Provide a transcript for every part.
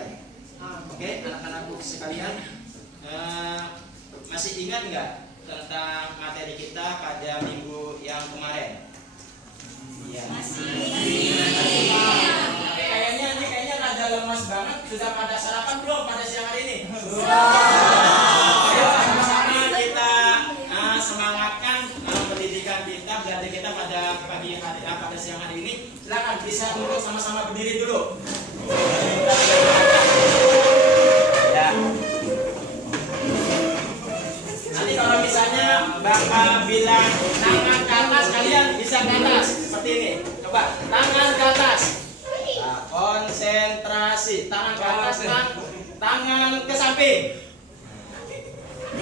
kalian. Oke, anak-anakku sekalian, masih ingat nggak tentang materi kita pada minggu yang kemarin? Iya. Masih. Kayaknya rada lemas banget. Sudah pada sarapan belum pada siang hari ini? Sama-sama kita semangatkan pendidikan kita, belajar kita pada pagi hari, pada siang hari ini. Silakan bisa duduk sama-sama berdiri dulu. Ya. Nanti kalau misalnya Bapak bilang tangan ke atas, kalian bisa ke atas seperti ini. Coba tangan ke atas. Nah, konsentrasi. Tangan ke atas, tangan ke samping.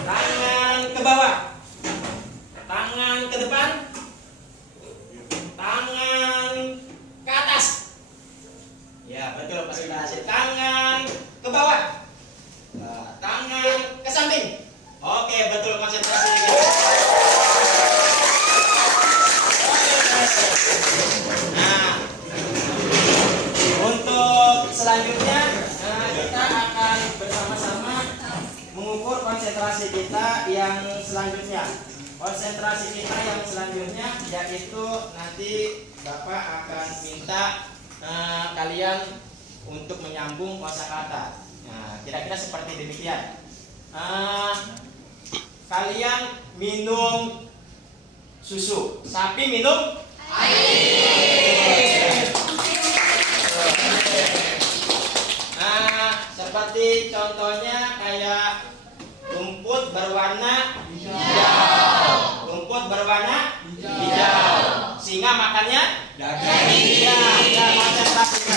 Tangan ke bawah. Tangan ke depan. Tangan ke atas. Ya, betul konsentrasi. Tangan ke bawah. Nah, tangan ke samping. Oke, betul konsentrasi. Nah, untuk selanjutnya kita akan bersama-sama mengukur konsentrasi kita yang selanjutnya. Konsentrasi kita yang selanjutnya yaitu nanti Bapak akan minta kalian untuk menyambung kosakata. Nah, kira-kira seperti demikian. Kalian minum susu, sapi minum air. Seperti contohnya kayak rumput berwarna hijau. Rumput berwarna hijau. Singa makannya daging. Ya, konsentrasinya.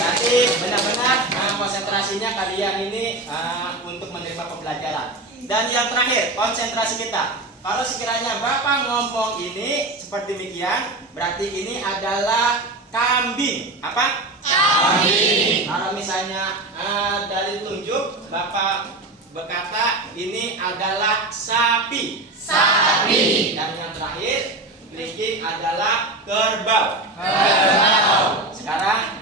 Berarti benar-benar konsentrasinya kalian ini untuk menerima pembelajaran. Dan yang terakhir, konsentrasi kita. Kalau sekiranya Bapak ngomong ini seperti demikian, berarti ini adalah kambing. Apa? Kambing. Kalau misalnya dari tunjuk Bapak berkata ini adalah sapi. Sapi. Dan yang terakhir, kelingking adalah kerbau. Kerbau. Sekarang,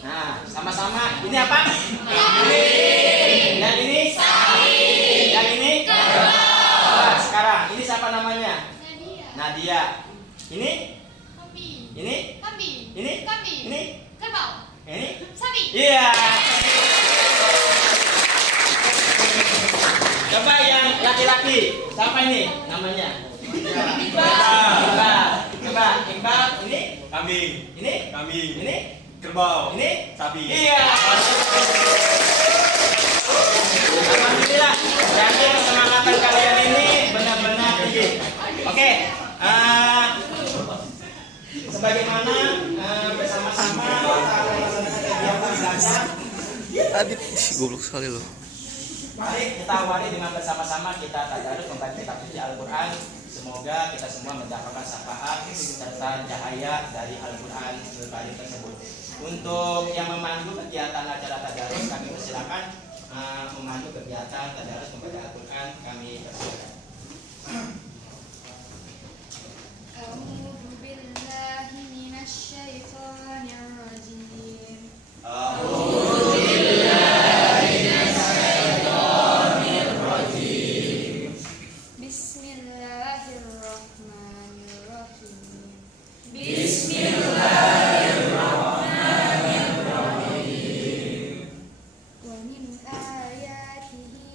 nah sama-sama ini apa? Kambing. Yang ini sapi. Yang ini kerbau. Nah, sekarang ini siapa namanya? Nadia. Ini? Kambing. Ini? Kambing. Ini? Kambing. Ini? Kerbau. Ini? Sapi. Iya. Coba yang laki-laki. Siapa ini namanya? Iqbal. Coba Iqbal. Ini? Kambing. Ini? Kambing. Ini? Kerbau. Ini? Sapi. Iya. Alhamdulillah. Jadi kesemangatan kalian ini benar-benar tinggi. Oke. Sebagaimana bersama-sama kita melaksanakan kegiatan belajar. Tadi goblok sekali loh. Mari kita awali dengan bersama-sama kita tadarus membaca kitab suci Al-Quran. Semoga kita semua mendapatkan syafaat serta cahaya dari Al-Quran Al-Karim tersebut. Untuk yang memandu kegiatan acara tadarus, kami persilakan memandu kegiatan tadarus membaca Al-Quran. Kami persilakan. A'udzu billahi minasy syaithanir rajim. A'udzu billahi minasyaitonir rajim. Bismillahirrahmanirrahim. Bismillahirrahmanirrahim. Wa min ayatihi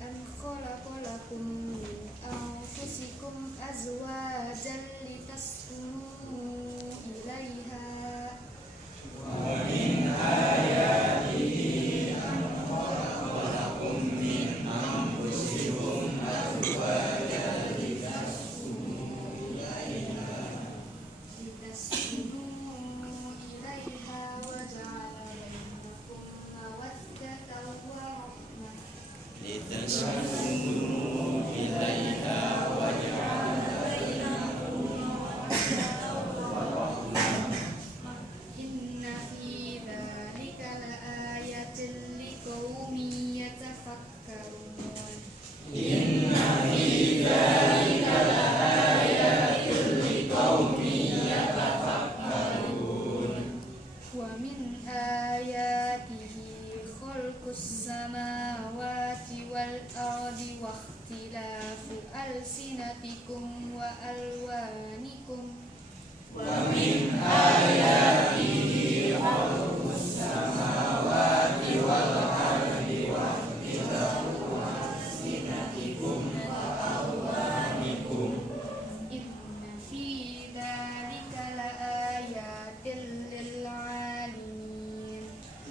an khalaqa lakum min anfusikum azwajan litaskunu ilaiha. Inna fi dzalika laayatin liqaumin yatafakkarun. Wa min ayatihi khalqus samawati wal ardi wa ikhtilafu alsinatikum wa alwanikum.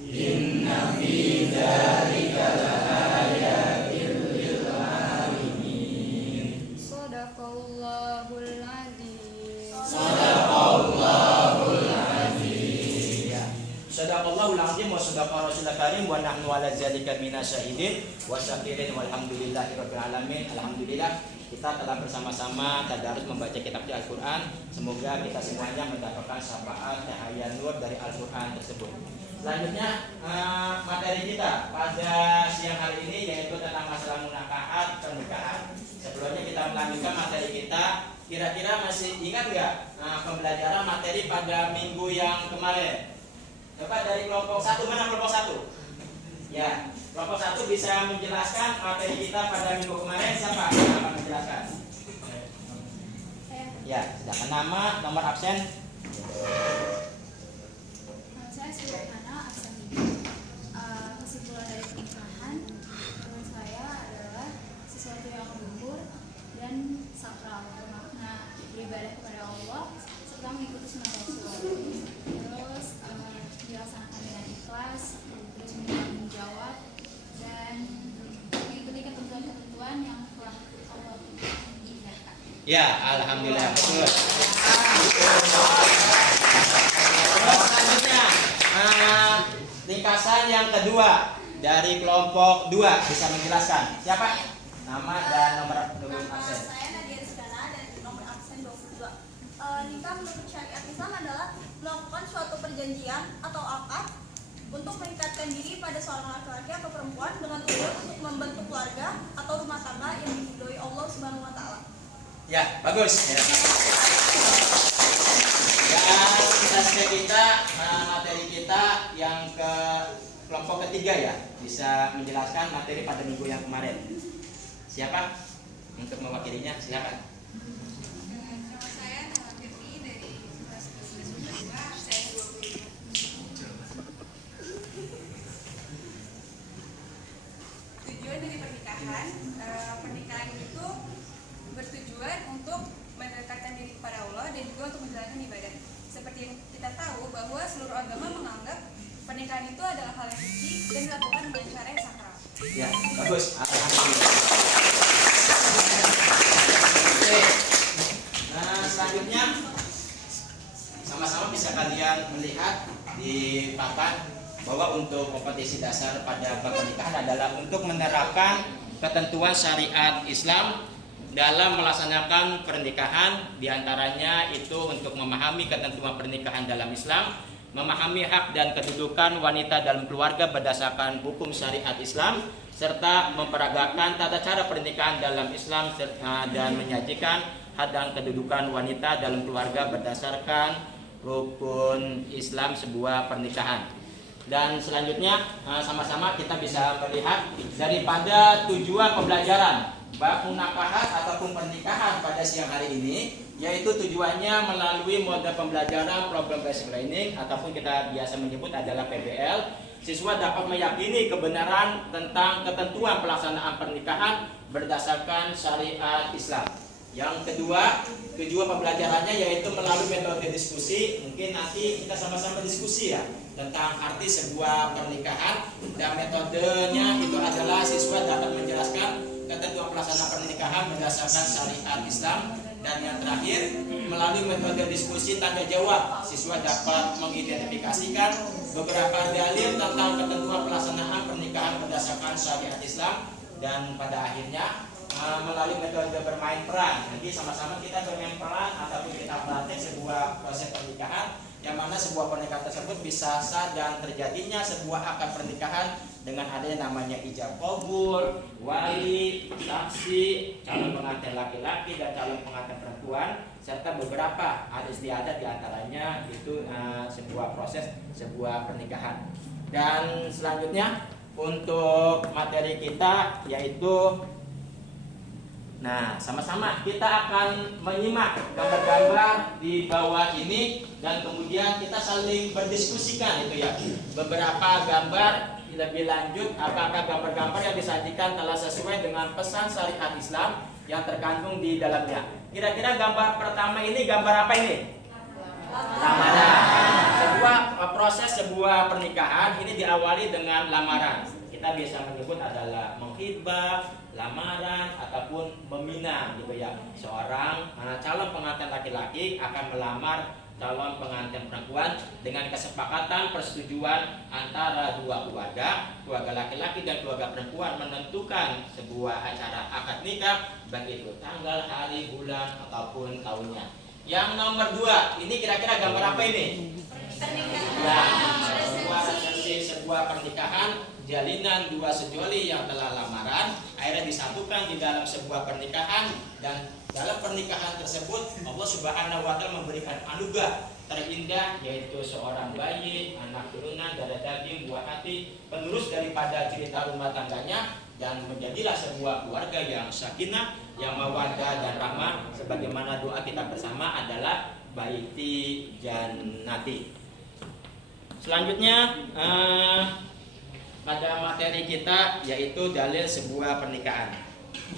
Inna fi dzalika laayatil lil alimin. Shadaqallahul adzim. Sadaqallahul azim wa sadaqa rasulul karim wa nahnu ala dzalika minasyahidin wa syakirin walhamdulillahirabbil alamin. Alhamdulillah kita telah bersama-sama tadarus membaca kitab Al-Qur'an. Semoga kita semuanya mendapatkan syafaat cahaya nur dari Al-Qur'an tersebut. Selanjutnya materi kita pada siang hari ini yaitu tentang masalah munakahat pernikahan. Sebelumnya kita melanjutkan materi kita. Kira-kira masih ingat nggak pembelajaran materi pada minggu yang kemarin? Coba dari kelompok 1, mana kelompok 1? Ya, kelompok 1 bisa menjelaskan materi kita pada minggu kemarin. Siapa yang akan menjelaskan? Ya, silakan nama, nomor absen. Saya Sederhana Asani. Kesimpulan dari pernikahan menurut saya adalah sesuatu yang luhur dan sakral, bermakna beribadah kepada Allah serta mengikuti sunnah Rasul. Terus dilaksanakan dengan ikhlas, terus bertanggung jawab dan mengikuti ketentuan-ketentuan yang telah Allah ingatkan. Ya, alhamdulillah. Betul. Terus selanjutnya ringkasan yang kedua dari kelompok 2 bisa menjelaskan. Siapa? Nama dan nomor absen. Saya Nadia Rizkana dan nomor absen 22. Nikah menurut syariat Islam adalah melakukan suatu perjanjian atau akad untuk mengikatkan diri pada seorang laki-laki atau perempuan dengan tujuan untuk membentuk keluarga atau rumah tangga yang diridhoi Allah Subhanahu wa taala. Ya, bagus. Ya. Dan tasnya kita, materi kita yang ke kelompok ketiga ya, bisa menjelaskan materi pada minggu yang kemarin. Siapa untuk mewakilinya? Silakan. Nama saya Nala Firly dari kelas 12 absen 25. Tujuan dari pernikahan, pernikahan itu bertujuan untuk mendekatkan diri kepada Allah dan juga untuk menjalankan ibadah. Seperti yang kita tahu bahwa seluruh agama menganggap pernikahan itu adalah hal yang suci dan dilakukan dengan cara yang sakral. Ya, bagus. Alhamdulillah. Oke. Nah, selanjutnya sama-sama bisa kalian melihat di papan bahwa untuk kompetisi dasar pada bab pernikahan adalah untuk menerapkan ketentuan syariat Islam dalam melaksanakan pernikahan, diantaranya itu untuk memahami ketentuan pernikahan dalam Islam, memahami hak dan kedudukan wanita dalam keluarga berdasarkan hukum syariat Islam, serta memperagakan tata cara pernikahan dalam Islam dan menyajikan hak dan kedudukan wanita dalam keluarga berdasarkan rukun Islam sebuah pernikahan. Dan selanjutnya sama-sama kita bisa melihat daripada tujuan pembelajaran bab munakahat ataupun pernikahan pada siang hari ini, yaitu tujuannya melalui mode pembelajaran program basic learning ataupun kita biasa menyebut adalah PBL. Siswa dapat meyakini kebenaran tentang ketentuan pelaksanaan pernikahan berdasarkan syariat Islam. Yang kedua, tujuan pembelajarannya yaitu melalui metode diskusi. Mungkin nanti kita sama-sama diskusi ya tentang arti sebuah pernikahan, dan metodenya itu adalah siswa dapat menjelaskan ketentuan pelaksanaan pernikahan berdasarkan syariat Islam. Dan yang terakhir, melalui metode diskusi tanya jawab, siswa dapat mengidentifikasikan beberapa dalil tentang ketentuan pelaksanaan pernikahan berdasarkan syariat Islam. Dan pada akhirnya melalui metode bermain peran, nanti sama-sama kita bermain peran ataupun kita melatih sebuah proses pernikahan yang mana sebuah pernikahan tersebut bisa sah dan terjadinya sebuah akad pernikahan dengan adanya namanya ijab kabul, wali, saksi, calon pengantin laki-laki dan calon pengantin perempuan, serta beberapa adat istiadat diantaranya itu sebuah proses sebuah pernikahan. Dan selanjutnya untuk materi kita yaitu, nah sama-sama kita akan menyimak gambar-gambar di bawah ini dan kemudian kita saling berdiskusikan itu ya, beberapa gambar lebih lanjut apakah gambar-gambar yang disajikan telah sesuai dengan pesan syariat Islam yang terkandung di dalamnya. Kira-kira gambar pertama ini gambar apa ini? Lamaran. Sebuah proses sebuah pernikahan ini diawali dengan lamaran. Kita biasa menyebut adalah menghibah, lamaran ataupun meminang gitu ya. Seorang calon pengantin laki-laki akan melamar calon pengantin perempuan dengan kesepakatan persetujuan antara dua keluarga, keluarga laki-laki dan keluarga perempuan menentukan sebuah acara akad nikah, baik itu tanggal, hari, bulan ataupun tahunnya. Yang nomor 2, ini kira-kira gambar apa ini? Ya, sebuah resepsi sebuah pernikahan, jalinan dua sejoli yang telah lamaran akhirnya disatukan di dalam sebuah pernikahan, dan dalam pernikahan tersebut Allah Subhanahu wa taala memberikan anugerah terindah yaitu seorang bayi, anak turunan, darah daging, buah hati, penerus daripada cerita rumah tangganya, dan menjadilah sebuah keluarga yang sakinah, yang mawaddah dan rahmah, sebagaimana doa kita bersama adalah baiti jannati. Selanjutnya pada materi kita yaitu dalil sebuah pernikahan.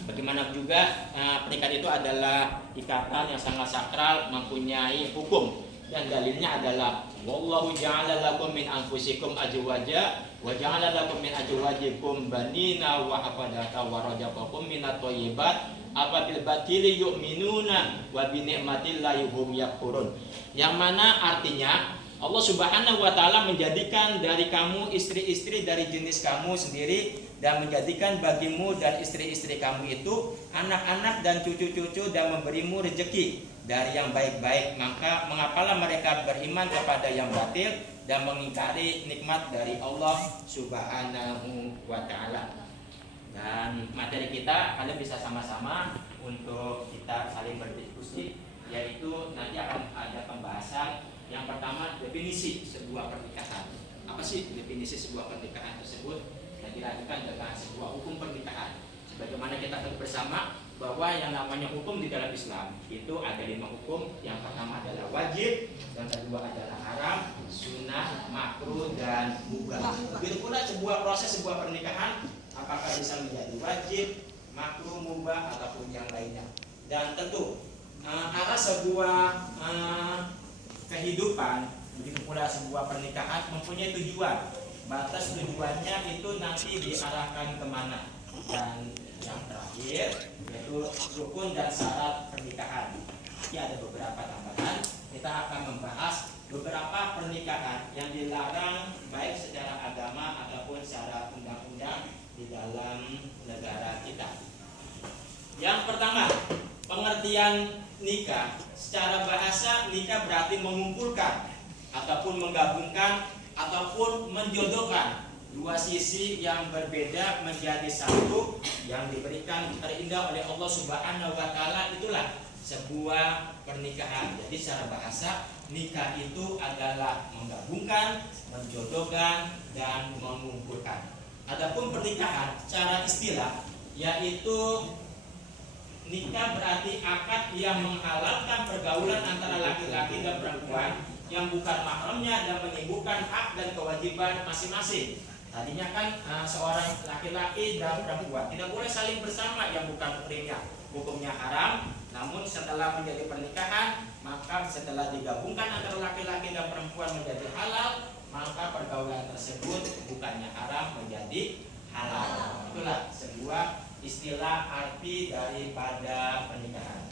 Bagaimana juga pernikahan itu adalah ikatan yang sangat sakral, mempunyai hukum, dan dalilnya adalah wallahu ja'ala lakum min anfusikum azwaja wa ja'ala lakum min azwajikum banina wa hafadata wa razaqakum minat thayyibat afabil batili yu'minuna wa bi ni'matillahi hum yakfurun. Yang mana artinya Allah Subhanahu wa taala menjadikan dari kamu istri-istri dari jenis kamu sendiri, dan menjadikan bagimu dan istri-istri kamu itu anak-anak dan cucu-cucu, dan memberimu rezeki dari yang baik-baik. Maka mengapalah mereka beriman kepada yang batil dan mengingkari nikmat dari Allah Subhanahu wa taala. Dan materi kita kalian bisa sama-sama untuk kita saling berdiskusi, yaitu nanti akan ada pembahasan. Yang pertama, definisi sebuah pernikahan. Apa sih definisi sebuah pernikahan tersebut? Dan dilanjutkan dengan sebuah hukum pernikahan. Sebagaimana kita tahu bersama bahwa yang namanya hukum di dalam Islam itu ada 5 hukum. Yang pertama adalah wajib, yang kedua adalah haram, sunnah, makruh, dan mubah. Begitu pula sebuah proses sebuah pernikahan, apakah bisa menjadi wajib, makruh, mubah, ataupun yang lainnya. Dan tentu arah sebuah kehidupan, begitu pula sebuah pernikahan mempunyai tujuan. Batas tujuannya itu nanti diarahkan kemana. Dan yang terakhir yaitu rukun dan syarat pernikahan. Nanti ada beberapa tambahan. Kita akan membahas beberapa pernikahan yang dilarang baik secara agama ataupun secara undang-undang di dalam negara kita. Yang pertama, pengertian nikah. Secara bahasa, nikah berarti mengumpulkan ataupun menggabungkan ataupun menjodohkan dua sisi yang berbeda menjadi satu, yang diberikan terindah oleh Allah Subhanahu wa taala. Itulah sebuah pernikahan. Jadi secara bahasa, nikah itu adalah menggabungkan, menjodohkan, dan mengumpulkan. Adapun pernikahan secara istilah yaitu nikah berarti akad yang menghalalkan pergaulan antara laki-laki dan perempuan yang bukan mahramnya dan menimbulkan hak dan kewajiban masing-masing. Tadinya kan seorang laki-laki dan perempuan tidak boleh saling bersama yang bukan muhrimnya, hukumnya haram. Namun setelah menjadi pernikahan, maka setelah digabungkan antara laki-laki dan perempuan menjadi halal, maka pergaulan tersebut bukannya haram menjadi halal. Itulah sebuah istilah arti daripada pernikahan.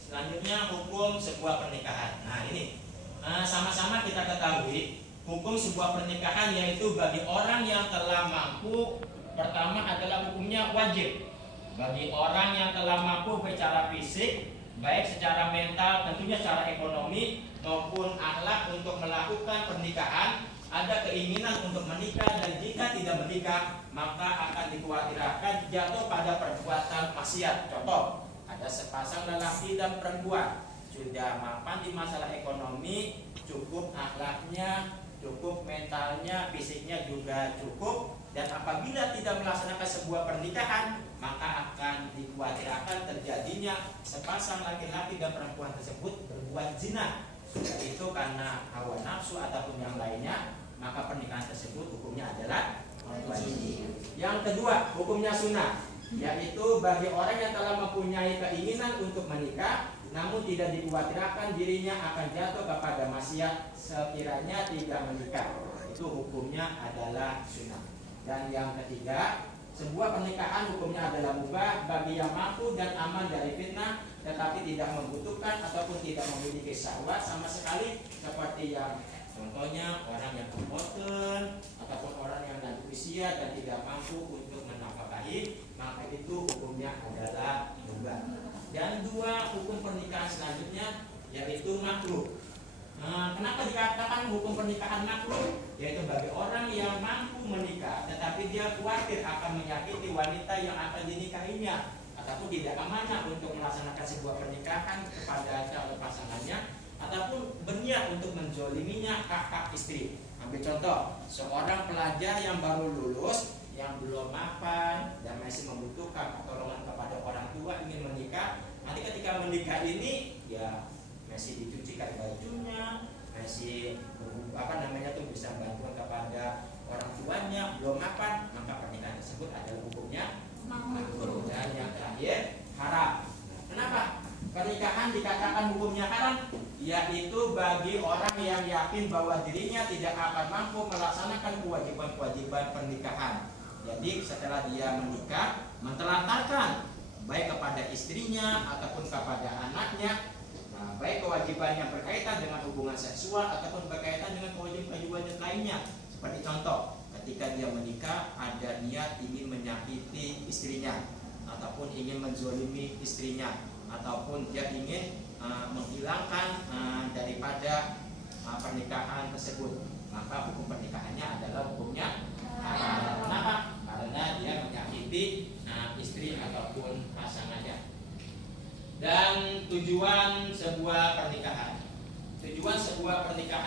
Selanjutnya hukum sebuah pernikahan. Nah ini sama-sama kita ketahui hukum sebuah pernikahan yaitu bagi orang yang telah mampu, pertama adalah hukumnya wajib. Bagi orang yang telah mampu secara fisik baik secara mental, tentunya secara ekonomi maupun akhlak untuk melakukan pernikahan, ada keinginan untuk menikah, dan jika tidak menikah maka akan dikhawatirkan jatuh pada perbuatan maksiat. Contoh, ada sepasang lelaki dan perempuan sudah mapan di masalah ekonomi, cukup akhlaknya, cukup mentalnya, fisiknya juga cukup, dan apabila tidak melaksanakan sebuah pernikahan maka akan dikhawatirkan terjadinya sepasang laki-laki dan perempuan tersebut berbuat zina, itu karena hawa nafsu ataupun yang lainnya, maka pernikahan tersebut hukumnya adalah wajib. Yang kedua, hukumnya sunnah, yaitu bagi orang yang telah mempunyai keinginan untuk menikah namun tidak dikhawatirkan dirinya akan jatuh kepada maksiat sekiranya tidak menikah, itu hukumnya adalah sunnah. Dan yang ketiga, sebuah pernikahan hukumnya adalah mubah bagi yang mampu dan aman dari fitnah, tetapi tidak membutuhkan ataupun tidak memiliki syahwat sama sekali, seperti yang contohnya orang yang kompoten ataupun orang yang lanjut usia dan tidak mampu untuk menafkahi, maka itu hukumnya adalah mubah. Dan dua hukum pernikahan selanjutnya yaitu makruh. Kenapa dikatakan hukum pernikahan makruh? Yaitu bagi orang yang mampu menikah tetapi dia khawatir akan menyakiti wanita yang akan dinikahinya, ataupun tidak amanah untuk melaksanakan sebuah pernikahan kepada calon pasangannya, ataupun berniat untuk menzoliminya hak-hak istri. Ambil contoh, seorang pelajar yang baru lulus, yang belum mapan dan masih membutuhkan pertolongan kepada orang tua, ingin menikah. Nanti ketika menikah ini ya masih dicucikan bajunya, masih bisa bantuan kepada orang tuanya, belum mapan, maka pernikahan tersebut adalah hukumnya makruh. Dan yang terakhir, haram. Kenapa pernikahan dikatakan hukumnya haram? Yaitu bagi orang yang yakin bahwa dirinya tidak akan mampu melaksanakan kewajiban-kewajiban pernikahan. Jadi setelah dia menikah, mentelantarkan baik kepada istrinya ataupun kepada anaknya, baik kewajiban yang berkaitan dengan hubungan seksual ataupun berkaitan dengan kewajiban-kewajiban lainnya. Seperti contoh, ketika dia menikah ada niat ingin menyakiti istrinya, ataupun ingin menzolimi istrinya, ataupun dia ingin menghilangkan daripada pernikahan tersebut, maka hukum pernikahannya adalah hukumnya haram. Kenapa? Karena dia menyakiti istri ataupun pasangannya. Dan tujuan sebuah pernikahan,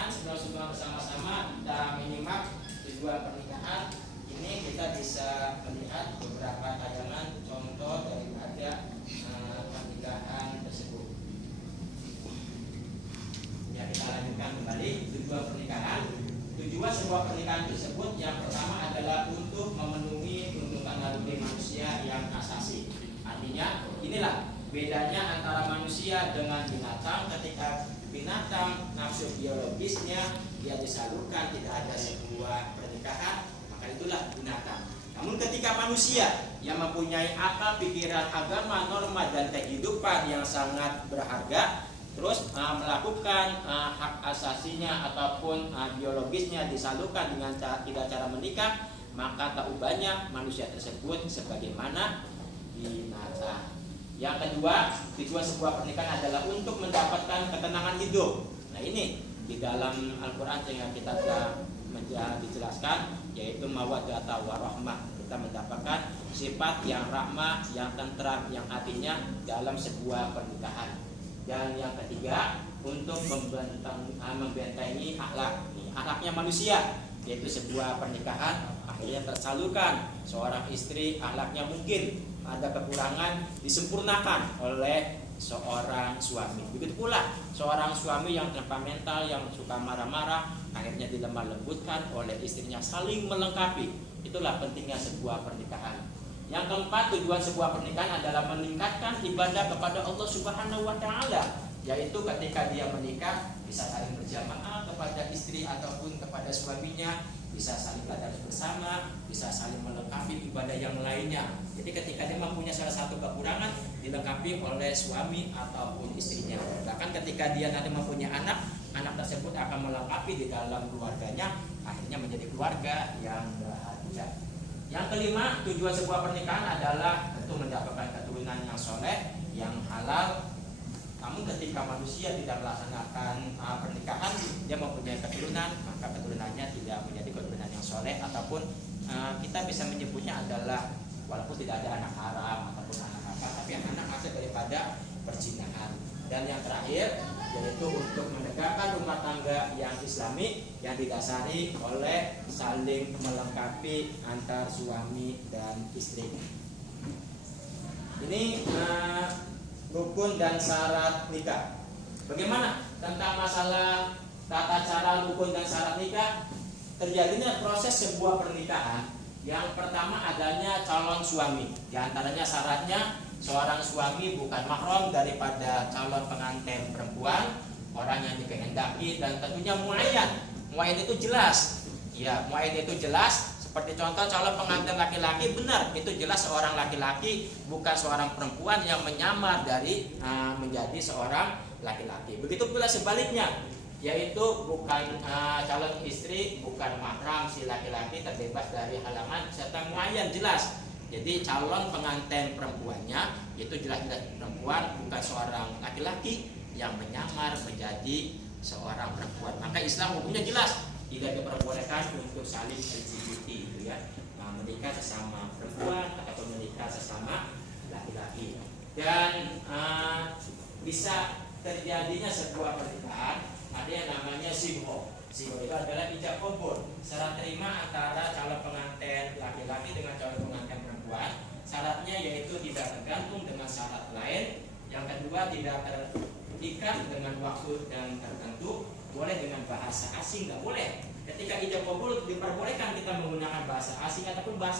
sebelum bersama-sama kita menyimak tujuan pernikahan ini, kita bisa melihat beberapa tayangan contoh daripada pernikahan tersebut. Ya, kita lanjutkan kembali tujuan pernikahan. Tujuan sebuah pernikahan tersebut yang pertama adalah untuk memenuhi tuntutan naluri manusia yang asasi. Artinya inilah bedanya antara manusia dengan binatang. Ketika binatang nafsu biologisnya dia disalurkan, tidak ada sebuah pernikahan, maka itulah binatang. Namun ketika manusia yang mempunyai akal, pikiran, agama, norma, dan kehidupan yang sangat berharga, terus melakukan hak asasinya ataupun biologisnya disalurkan dengan tidak cara menikah, maka tak ubahnya manusia tersebut sebagaimana binatang. Yang kedua, tujuan sebuah pernikahan adalah untuk mendapatkan ketenangan hidup. Nah ini di dalam Al-Quran yang kita telah dijelaskan, yaitu mawaddah warahmah. Kita mendapatkan sifat yang rahmah, yang tentram, yang artinya dalam sebuah pernikahan. Dan yang ketiga, untuk membentengi akhlaknya manusia, yaitu sebuah pernikahan akhirnya tersalurkan. Seorang istri akhlaknya mungkin ada kekurangan, disempurnakan oleh seorang suami. Begitu pula seorang suami yang temperamental, yang suka marah-marah, akhirnya dilemah lembutkan oleh istrinya, saling melengkapi. Itulah pentingnya sebuah pernikahan. Yang keempat, tujuan sebuah pernikahan adalah meningkatkan ibadah kepada Allah Subhanahu wa Ta'ala, yaitu ketika dia menikah bisa saling berjamaah kepada istri ataupun kepada suaminya, bisa saling belajar bersama, bisa saling melengkapi ibadah yang lainnya. Jadi ketika dia mempunyai salah satu kekurangan, dilengkapi oleh suami ataupun istrinya. Bahkan ketika dia nanti mempunyai anak tersebut akan melengkapi di dalam keluarganya, akhirnya menjadi keluarga yang bahagia. Yang kelima, tujuan sebuah pernikahan adalah tentu mendapatkan keturunan yang soleh, yang halal, Namun ketika manusia tidak melaksanakan pernikahan, dia mempunyai keturunan, maka keturunannya tidak menjadi keturunan yang soleh, ataupun kita bisa menyebutnya adalah walaupun tidak ada anak haram ataupun anak apa, tapi anak hasil daripada perzinahan. Dan yang terakhir yaitu untuk menegakkan rumah tangga yang islami yang didasari oleh saling melengkapi antar suami dan istri. Ini rukun dan syarat nikah. Bagaimana tentang masalah tata cara rukun dan syarat nikah? Terjadinya proses sebuah pernikahan. Yang pertama adanya calon suami. Di antaranya syaratnya seorang suami bukan mahram daripada calon pengantin perempuan, orang yang dikehendaki, dan tentunya muayyan. Muayyan itu jelas. Ya, muayyan itu jelas. Seperti contoh calon pengantin laki-laki, benar itu jelas seorang laki-laki, bukan seorang perempuan yang menyamar dari menjadi seorang laki-laki. Begitu pula sebaliknya, yaitu bukan calon istri, bukan mahram si laki-laki, terbebas dari halangan serta muayyan jelas. Jadi calon pengantin perempuannya itu jelas-jelas perempuan, bukan seorang laki-laki yang menyamar menjadi seorang perempuan. Maka Islam hukumnya jelas, tidak diperbolehkan untuk saling LGBT itu ya, menikah sesama perempuan ataupun menikah sesama laki-laki. Dan bisa terjadinya sebuah pernikahan ada yang namanya sibho. Sibho itu adalah ijab kabul, syarat terima antara calon pengantin laki-laki dengan calon pengantin perempuan. Syaratnya yaitu tidak tergantung dengan syarat lain. Yang kedua, tidak terikat dengan waktu dan tertentu. Boleh dengan bahasa asing, nggak boleh. Ketika ijab kabul diperbolehkan kita menggunakan bahasa asing ataupun bahasa